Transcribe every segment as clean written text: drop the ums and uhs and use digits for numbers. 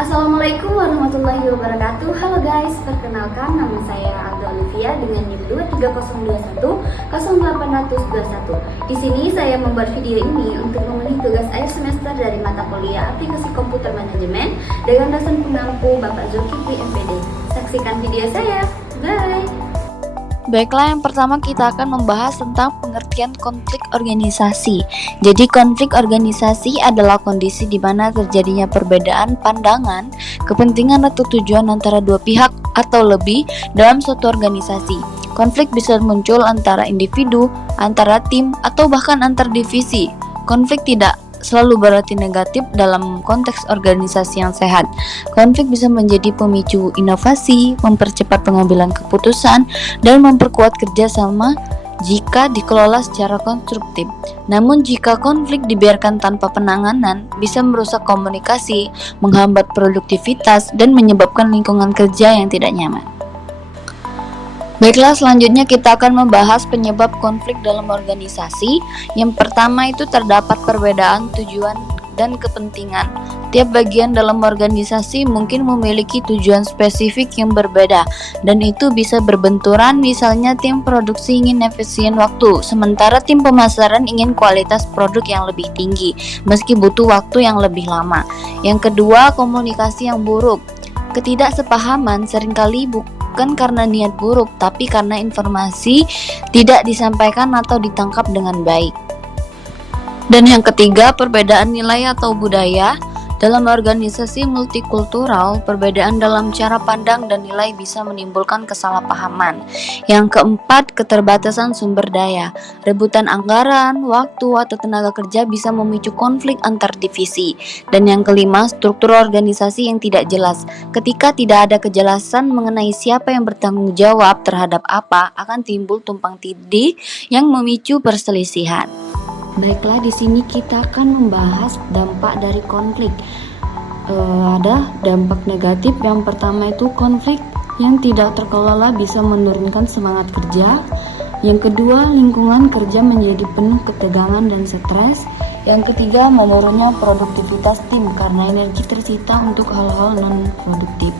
Assalamualaikum warahmatullahi wabarakatuh. Halo guys, perkenalkan nama saya Alda Olivia dengan NIM 23021 Di sini saya membuat video ini untuk memenuhi tugas akhir semester dari mata kuliah Aplikasi Komputer Manajemen dengan dosen pengampu Bapak Zulkifli MPD. Saksikan video saya. Bye. Baiklah, yang pertama kita akan membahas tentang pengertian konflik organisasi. Jadi konflik organisasi adalah kondisi di mana terjadinya perbedaan pandangan, kepentingan atau tujuan antara dua pihak atau lebih dalam suatu organisasi. Konflik bisa muncul antara individu, antara tim, atau bahkan antar divisi. Konflik tidak selalu berarti negatif dalam konteks organisasi yang sehat. Konflik bisa menjadi pemicu inovasi, mempercepat pengambilan keputusan, dan memperkuat kerjasama jika dikelola secara konstruktif. Namun jika konflik dibiarkan tanpa penanganan, bisa merusak komunikasi, menghambat produktivitas, dan menyebabkan lingkungan kerja yang tidak nyaman. Baiklah, selanjutnya kita akan membahas penyebab konflik dalam organisasi. Yang pertama itu terdapat perbedaan tujuan dan kepentingan. Tiap bagian dalam organisasi mungkin memiliki tujuan spesifik yang berbeda, dan itu bisa berbenturan. Misalnya tim produksi ingin efisien waktu, sementara tim pemasaran ingin kualitas produk yang lebih tinggi, meski butuh waktu yang lebih lama. Yang kedua, komunikasi yang buruk. Ketidaksepahaman seringkali bukan karena niat buruk, tapi karena informasi tidak disampaikan atau ditangkap dengan baik. Dan yang ketiga, perbedaan nilai atau budaya. Dalam organisasi multikultural, perbedaan dalam cara pandang dan nilai bisa menimbulkan kesalahpahaman. Yang keempat, keterbatasan sumber daya. Rebutan anggaran, waktu, atau tenaga kerja bisa memicu konflik antar divisi. Dan yang kelima, struktur organisasi yang tidak jelas. Ketika tidak ada kejelasan mengenai siapa yang bertanggung jawab terhadap apa, akan timbul tumpang tindih yang memicu perselisihan. Baiklah, di sini kita akan membahas dampak dari konflik. Ada dampak negatif. Yang pertama itu konflik yang tidak terkelola bisa menurunkan semangat kerja. Yang kedua, lingkungan kerja menjadi penuh ketegangan dan stres. Yang ketiga, menurunnya produktivitas tim karena energi tersita untuk hal-hal non produktif.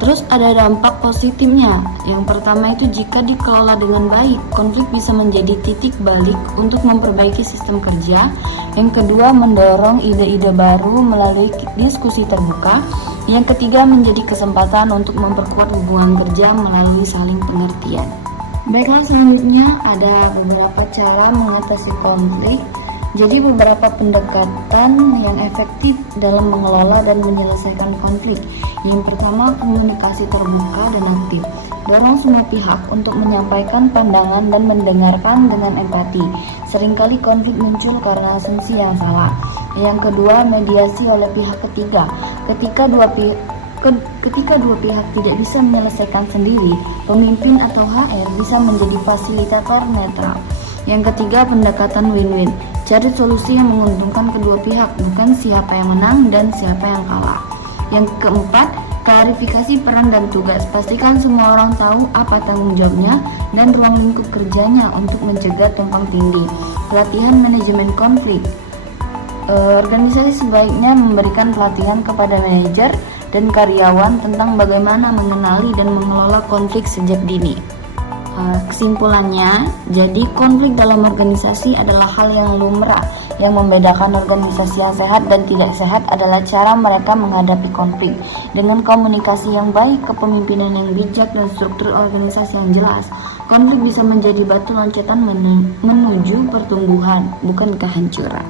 Terus ada dampak positifnya. Yang pertama itu jika dikelola dengan baik, konflik bisa menjadi titik balik untuk memperbaiki sistem kerja. Yang kedua, mendorong ide-ide baru melalui diskusi terbuka. Yang ketiga, menjadi kesempatan untuk memperkuat hubungan kerja melalui saling pengertian. Baiklah, selanjutnya ada beberapa cara mengatasi konflik. Jadi beberapa pendekatan yang efektif dalam mengelola dan menyelesaikan konflik. Yang pertama, komunikasi terbuka dan aktif. Dorong semua pihak untuk menyampaikan pandangan dan mendengarkan dengan empati. Seringkali konflik muncul karena asumsi yang salah. Yang kedua, mediasi oleh pihak ketiga. Ketika dua pihak tidak bisa menyelesaikan sendiri, pemimpin atau HR bisa menjadi fasilitator netral. Yang ketiga, pendekatan win-win. Cari solusi yang menguntungkan kedua pihak, bukan siapa yang menang dan siapa yang kalah. Yang keempat, klarifikasi peran dan tugas. Pastikan semua orang tahu apa tanggung jawabnya dan ruang lingkup kerjanya untuk mencegah tumpang tindih. Pelatihan manajemen konflik. Organisasi sebaiknya memberikan pelatihan kepada manajer dan karyawan tentang bagaimana mengenali dan mengelola konflik sejak dini. Kesimpulannya, jadi konflik dalam organisasi adalah hal yang lumrah. Yang membedakan organisasi yang sehat dan tidak sehat adalah cara mereka menghadapi konflik. Dengan komunikasi yang baik, kepemimpinan yang bijak, dan struktur organisasi yang jelas, konflik bisa menjadi batu loncatan menuju pertumbuhan, bukan kehancuran.